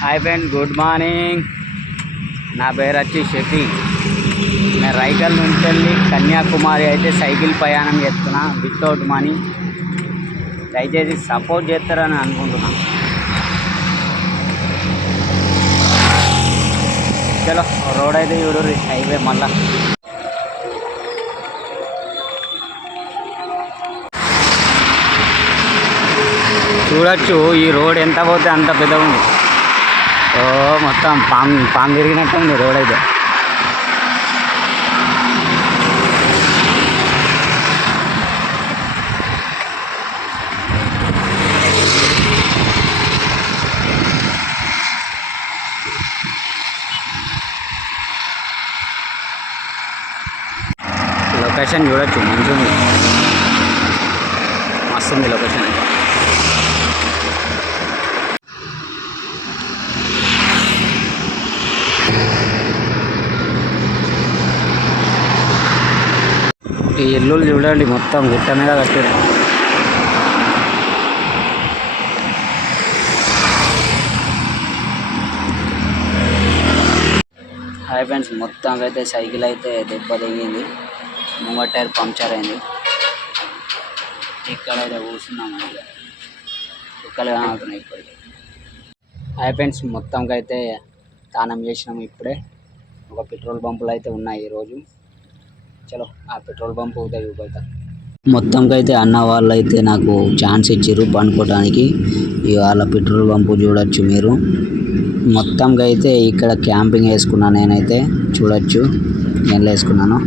Hi friends, good morning. నా పేరు వచ్చి షఫీ. నేను రైకల్ నుంచి వెళ్ళి కన్యాకుమారి అయితే సైకిల్ ప్రయాణం చేస్తున్నా వితౌట్ మనీ. దయచేసి సపోర్ట్ చేస్తారని అనుకుంటున్నాను. చలో రోడ్ అయితే చూడు, హైవే మళ్ళా చూడొచ్చు. ఈ రోడ్ ఎంత పోతే అంత పెద్దగా ఉంది. మొత్తం పాము తిరిగినట్టు ఉంది రోడ్ అయితే. లొకేషన్ చూడొచ్చు, మంచిగా ఉంది, మస్తు ఉంది లొకేషన్. ఈ ఇల్లులు చూడండి, మొత్తం గుట్ట మీద కట్టారు. హాయ్ ఫ్రెండ్స్, మొత్తం అయితే సైకిల్ అయితే దెబ్బ తగిలింది. ముంగట టైర్ పంక్చర్ అయింది. ఇక్కడైతే కూర్చున్నాము, కుక్కలు కావుతున్నాయి ఇప్పటికి. హాయ్ ఫ్రెండ్స్, మొత్తంకి అయితే స్నానం చేసినాము ఇప్పుడే. ఒక పెట్రోల్ బంపులు అయితే ఉన్నాయి ఈరోజు. చలో ఆ పెట్రోల్ పంపు దగ్గర మొత్తంకి అయితే అన్న వాళ్ళు అయితే నాకు ఛాన్స్ ఇచ్చారు పండుకోవడానికి. ఇవాళ పెట్రోల్ పంపు చూడొచ్చు మీరు. మొత్తంకి అయితే ఇక్కడ క్యాంపింగ్ వేసుకున్నాను నేనైతే. చూడొచ్చు నేను వేసుకున్నాను.